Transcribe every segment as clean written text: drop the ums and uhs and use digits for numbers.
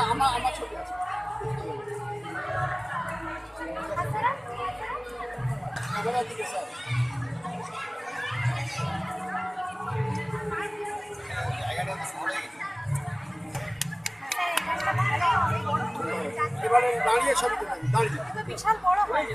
আমার ছবি আছে। ক্যামেরার দিকে স্যার। এবারে দাঁড়িয়ে ছবি তুলবেন, দাঁড়িয়ে। বিশাল বড় হয়।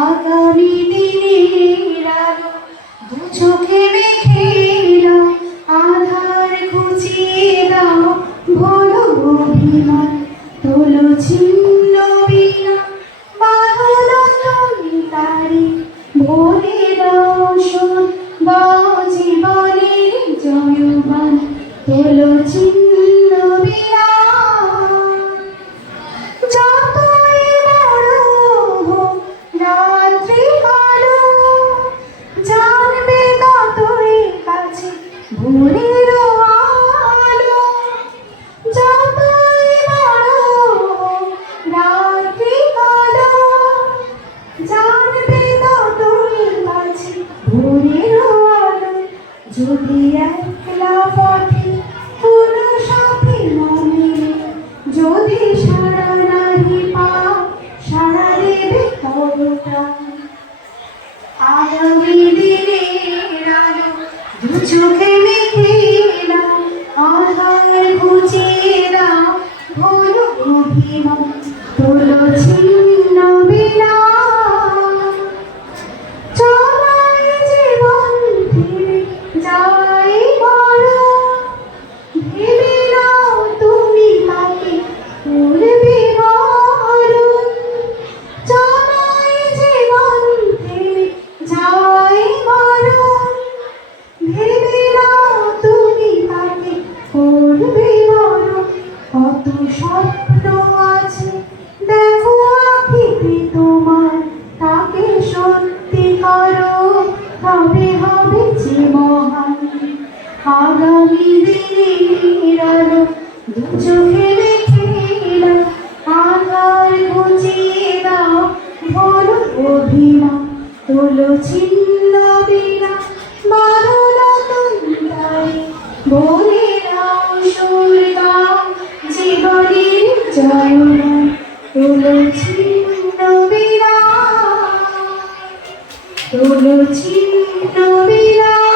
আগামী দিনের আলো দু চোখে মেখে নাও, আধার ঘুচিয়ে দাও, ভোলো অভিমান, তোলো ছিন্ন বীণা, বাঁধলো তুমি তারে, ভোলে দাও শোন, গাও জীবনের জয়গান, তোলো ছিন্ন বীণা। যতই বড় হোক রাত্রি কালো, জানবে ততই কাছে ভোরের আলো। যতই বড় হোক রাত্রি কালো, জানবে ততই কাছে ভোরের আলো। যদি একলা পথে কোনো সাথী না মেলে, যদি সারা নাহি পাও, সারা দেবে কবটা। আগামী দিনের আলো দু চোখে মেখে নাও, আধার ঘুচিয়ে দাও, ভোলো অভিমান, তোলো ছিন্ন বীণা। চলাই জীবন ধীরে যাই বড়, ভেবে নাও তুমি তাকে করবে বরণ। চলাই জীবন ধীরে যাই বরণ, ভেবে নাও তুমি তাকে করবে বরণ। কত স্বপ্ন আছে দেখো আঁখিতে তোমার, তাকে সত্যি করো, তবে হবে যে মহান। আগামী দিনের আলো দু চোখে মেখে নাও, আধার ঘুচিয়ে দাও, ভোলো অভিমান, তোলো ছিন্ন বীণা, বাঁধলো তুমি তারে, বলে দাও সুর গাও জীবনের জয়গান, তোলো ছিন্ন বীণা, তোলো ছিন্ন বীণা।